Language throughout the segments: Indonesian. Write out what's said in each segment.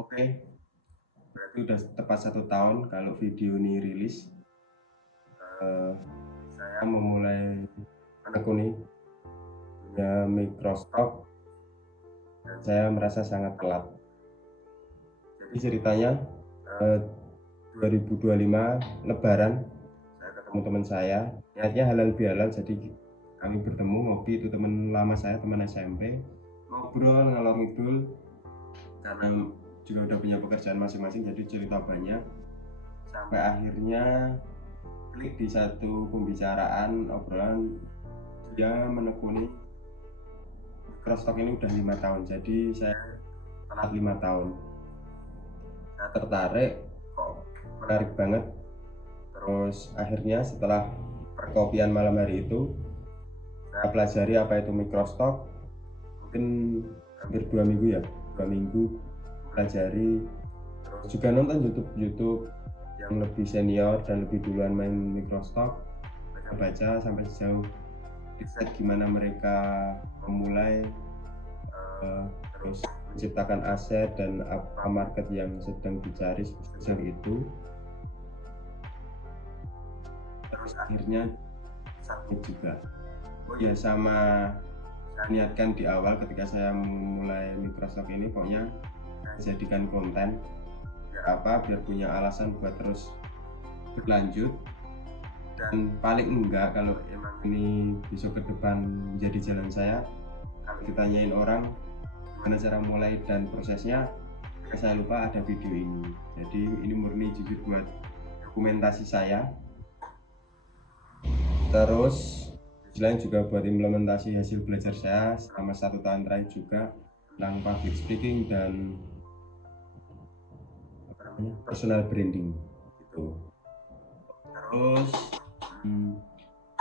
Oke, berarti udah tepat 1 tahun kalau video ini rilis. Saya memulai menekuni dunia Microsoft dan saya merasa sangat telat. Jadi ceritanya 2025 Lebaran saya ketemu teman saya, niatnya halal bihalal, jadi kami bertemu ngopi, itu teman lama saya, teman SMP, ngobrol ngalor ngidul karena juga udah punya pekerjaan masing-masing, jadi cerita banyak sampai akhirnya klik di satu pembicaraan obrolan dia menekuni Microsoft ini udah 5 tahun, jadi saya telat 5 tahun. Saya tertarik, kok menarik banget. Terus akhirnya setelah perkopian malam hari itu saya pelajari apa itu Microsoft, mungkin hampir 2 minggu ya, 2 minggu pelajari, terus juga nonton YouTube yang lebih senior dan lebih duluan main Microsoft, baca-baca sampai sejauh riset gimana mereka memulai, terus menciptakan aset dan apa market yang sedang dicari sejauh itu. Terus akhirnya submit juga. Oh ya, sama saya niatkan di awal ketika saya memulai Microsoft ini, pokoknya saya jadikan konten biar apa, biar punya alasan buat terus berlanjut, dan paling enggak kalau emang ini besok ke depan menjadi jalan saya, kalau ditanyain orang gimana cara mulai dan prosesnya, saya lupa ada video ini. Jadi ini murni jujur buat dokumentasi saya, terus selain juga buat implementasi hasil belajar saya selama 1 tahun terakhir juga tentang public speaking dan personal branding gitu. Terus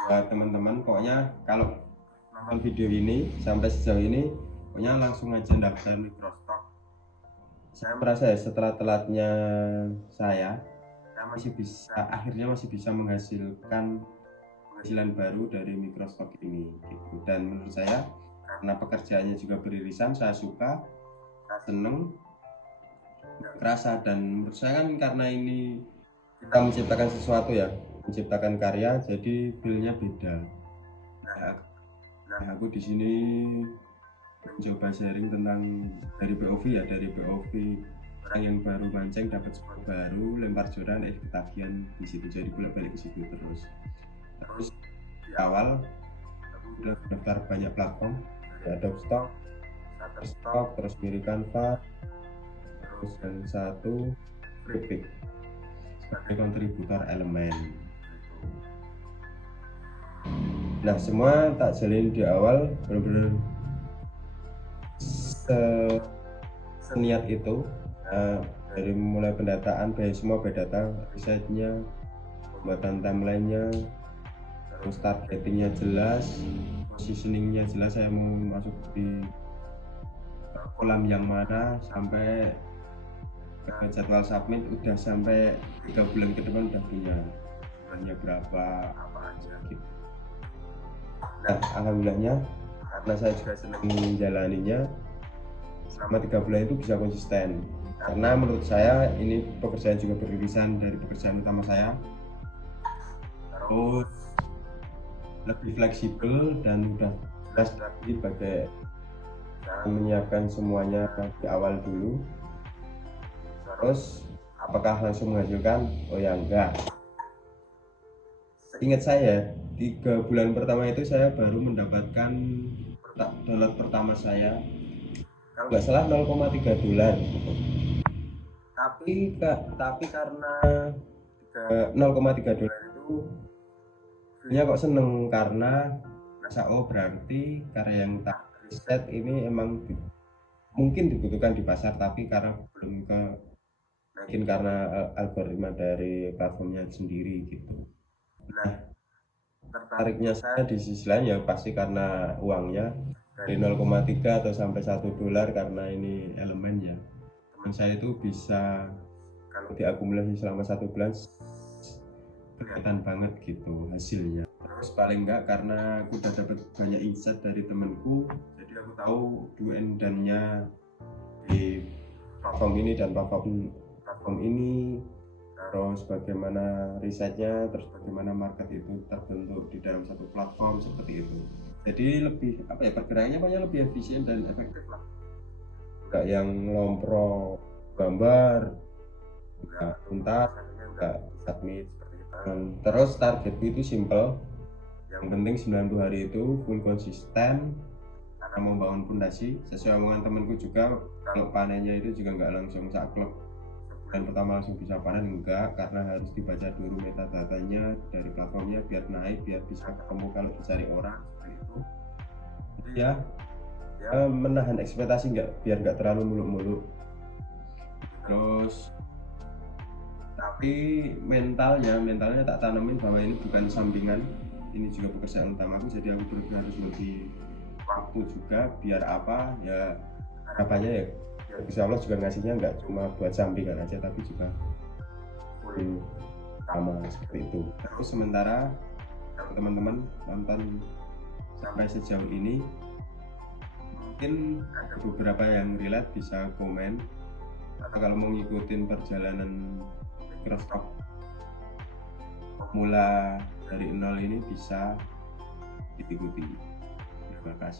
buat teman-teman, pokoknya kalau nonton video ini sampai sejauh ini, pokoknya langsung aja daftar Microsoft. Saya merasa ya setelah telatnya saya akhirnya masih bisa menghasilkan penghasilan baru dari Microsoft ini gitu. Dan menurut saya karena pekerjaannya juga beririsan, saya suka, saya seneng, nggak kerasa. Dan menurut saya kan karena ini kita menciptakan sesuatu ya, menciptakan karya, jadi feel-nya beda. Nah, aku di sini mencoba sharing tentang dari POV ya, dari POV orang yang baru mancing dapat spot baru, lempar joran, ketagihan di situ, jadi bolak-balik ke situ terus. Terus di awal aku udah daftar banyak platform, ada Adobe Stock, Shutterstock, terus Miri Canva, terus yang satu Freepik sebagai kontributor elemen. Nah, semua tak jalin di awal benar-benar seniat itu. Dari mulai pendataan, semua biodata, risetnya, pembuatan timelinenya, terus targetingnya jelas, positioningnya jelas, saya mau masuk di kolam yang mana, sampai jadwal submit udah sampai 3 bulan ke depan udah punya bulannya berapa, apa aja gitu. Nah, alhamdulillahnya karena saya juga senang menjalaninya, selama 3 bulan itu bisa konsisten. Karena menurut saya ini pekerjaan juga beririsan dari pekerjaan utama saya, terus lebih fleksibel dan udah jelas lagi sebagai cara menyiapkan semuanya di awal dulu. Terus apakah langsung menghasilkan? Oh ya, enggak. Ingat saya 3 bulan pertama itu saya baru mendapatkan download pertama saya kalau nggak salah $0,3. Tapi karena $0,3 itu sebenarnya kok seneng, karena masa berarti karya yang tak riset ini emang mungkin dibutuhkan di pasar, tapi karena belum mungkin karena algoritma dari platformnya sendiri gitu. Nah, tertariknya saya di sisi lain ya pasti karena uangnya dari 0,3 atau sampai $1 karena ini elemen ya. Teman saya itu bisa kalau diakumulasi selama 1 bulan kelihatan banget gitu hasilnya. Terus paling enggak karena aku udah dapat banyak insight dari temenku, jadi aku tahu do and done-nya di platform ini dan platform ini, terus bagaimana risetnya, terus bagaimana market itu terbentuk di dalam satu platform seperti itu. Jadi lebih pergerakannya banyak lebih efisien dan efektif lah. Enggak yang ngelompro gambar, enggak tuntas, enggak submit seperti itu. Terus targetku itu simple. Yang penting 90 hari itu full konsisten karena membangun fondasi. Sesuai omongan temanku juga, kalau panennya itu juga nggak langsung saklek sebulan pertama langsung bisa panen, enggak, karena harus dibaca dulu metadatanya dari platformnya biar naik, biar bisa ketemu kalau dicari orang seperti itu. Jadi ya menahan ekspektasi biar nggak terlalu muluk-muluk. Terus tapi mentalnya tak tanemin bahwa ini bukan sampingan, ini juga pekerjaan utamaku, jadi aku benar harus lebih waktu juga biar apa ya, harapannya ya Insya Allah juga ngasihnya nggak cuma buat sampingan aja tapi juga full utama seperti itu. Terus sementara kalau teman-teman nonton sampai sejauh ini mungkin ada beberapa yang relate bisa komen, atau kalau mau ngikutin perjalanan Microsoft formula dari nol ini bisa diikuti. Terima kasih.